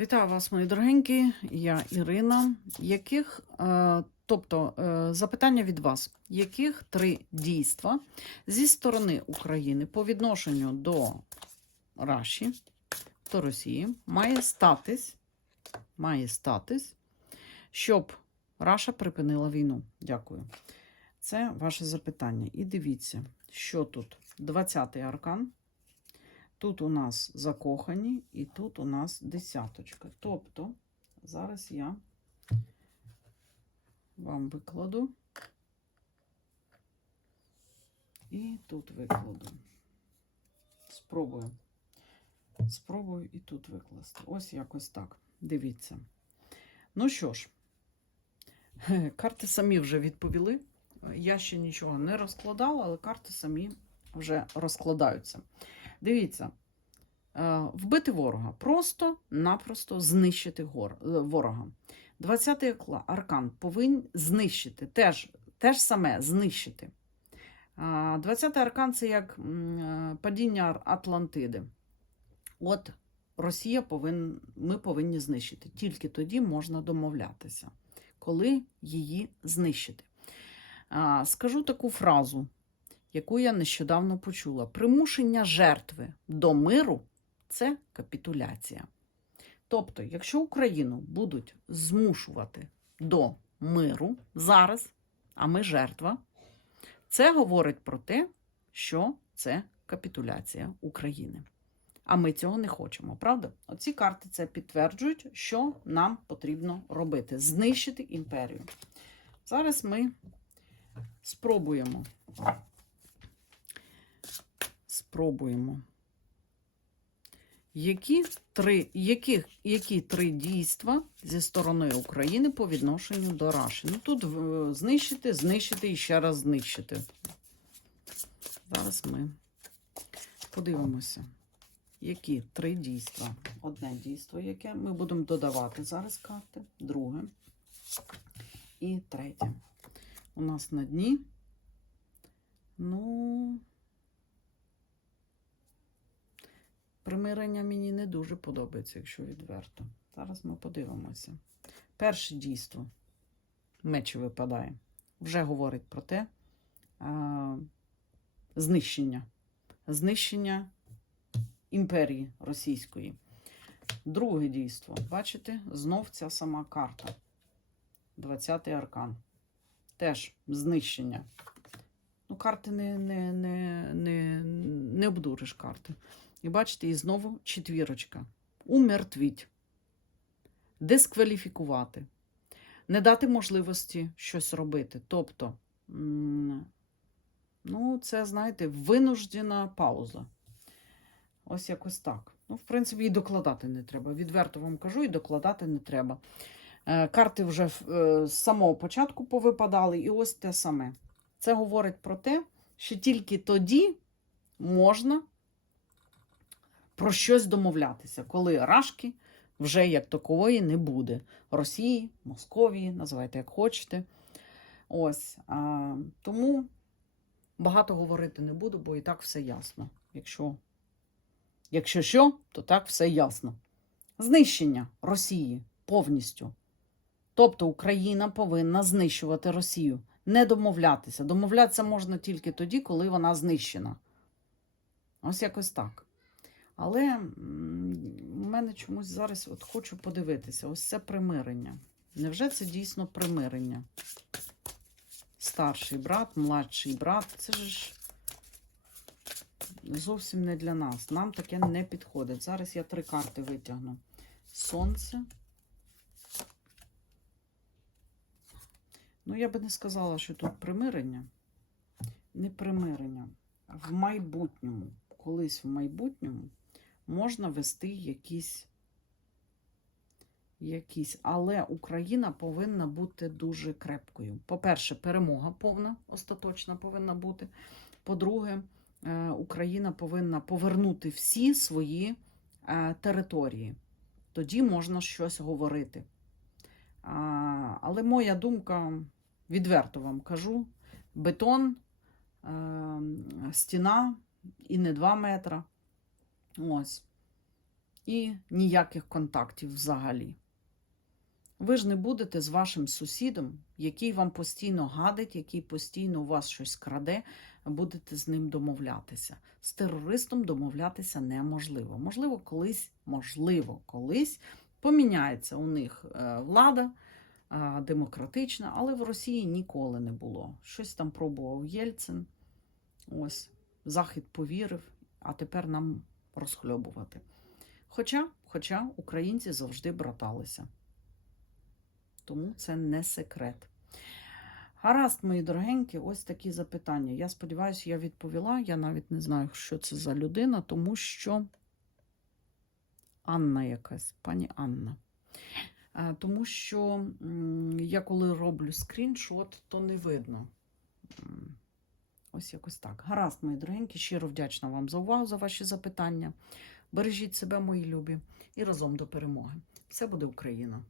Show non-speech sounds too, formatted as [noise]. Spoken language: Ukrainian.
Вітаю вас, мої дорогенькі. Я Ірина. Яких, е, тобто, е, запитання від вас: яких три дійства зі сторони України по відношенню до Раші, до Росії має статись, має статись, щоб Раша припинила війну? Дякую. Це ваше запитання. І дивіться, що тут 20-й аркан. Тут у нас закохані, і тут у нас десяточка. Тобто, зараз я вам викладу. І тут викладу. Спробую. Спробую і тут викласти. Ось якось так. Дивіться. Ну що ж, [laughs] карти самі вже відповіли. Я ще нічого не розкладала, але карти самі вже розкладаються. Дивіться, е, вбити ворога, просто-напросто знищити е, ворога. 20-й аркан повинен знищити, теж, теж саме знищити. 20-й аркан це як е, падіння Атлантиди. От Росія повин, ми повинні знищити. Тільки тоді можна домовлятися, коли її знищити. Скажу таку фразу яку я нещодавно почула. Примушення жертви до миру це капітуляція. Тобто, якщо Україну будуть змушувати до миру зараз, а ми жертва, це говорить про те, що це капітуляція України. А ми цього не хочемо, правда? Оці карти це підтверджують, що нам потрібно робити: знищити імперію. Зараз ми спробуємо спробуємо. Які три, які, які три дійства зі сторони України по відношенню до Раші? Ну тут е, знищити, знищити і ще раз знищити. Зараз ми подивимося, які три дійства. Одне дійство, яке ми будемо додавати зараз карти, друге і третє. У нас на дні. Ну, примирення мені не дуже подобається, якщо відверто. Зараз ми подивимося. Перше дійство. Меч випадає. Вже говорить про те а, знищення. Знищення імперії російської. Друге дійство. Бачите, знов ця сама карта. 20-й аркан. Теж знищення. Ну, карти не, не, не, не, не обдуриш карти. І бачите, і знову четвірочка. Умертвіть, дискваліфікувати, не дати можливості щось робити. Тобто, ну, це, знаєте, винуждена пауза. Ось якось так. Ну, в принципі, і докладати не треба. Відверто вам кажу, і докладати не треба. Е, Карти вже е, з самого початку повипадали, і ось те саме. Це говорить про те, що тільки тоді можна про щось домовлятися, коли рашки вже як такової не буде. Росії, Московії, називайте як хочете. Ось. А, тому багато говорити не буду, бо і так все ясно. Якщо, якщо що, то так все ясно. Знищення Росії повністю. Тобто Україна повинна знищувати Росію, не домовлятися. Домовлятися можна тільки тоді, коли вона знищена. Ось якось так. Але у мене чомусь зараз от хочу подивитися: ось це примирення. Невже це дійсно примирення? Старший брат, младший брат. Це ж зовсім не для нас. Нам таке не підходить. Зараз я три карти витягну: Сонце. Ну, я би не сказала, що тут примирення. Не примирення. В майбутньому, колись в майбутньому можна вести якісь, якісь, але Україна повинна бути дуже крепкою. По-перше, перемога повна, остаточна повинна бути. По-друге, е, Україна повинна повернути всі свої е, території. Тоді можна щось говорити. Але моя думка, відверто вам кажу: бетон, е, стіна і не 2 метра. Ось. і ніяких контактів взагалі. Ви ж не будете з вашим сусідом, який вам постійно гадить, який постійно у вас щось краде, будете з ним домовлятися. З терористом домовлятися неможливо. Можливо, колись, можливо, колись поміняється у них е, влада е, демократична, але в Росії ніколи не було. Щось там пробував Єльцин. Ось, Захід повірив, а тепер нам розхльобувати. Хоча, хоча українці завжди браталися. Тому це не секрет. Гаразд, мої дорогенькі, ось такі запитання. Я сподіваюся, я відповіла. Я навіть не знаю, що це за людина, тому що Анна якась, пані Анна. Е, Тому що я коли роблю скріншот, то не видно. Ось якось так. Гаразд, мої дорогенькі, щиро вдячна вам за увагу, за ваші запитання. Бережіть себе, мої любі, і разом до перемоги. Все буде Україна!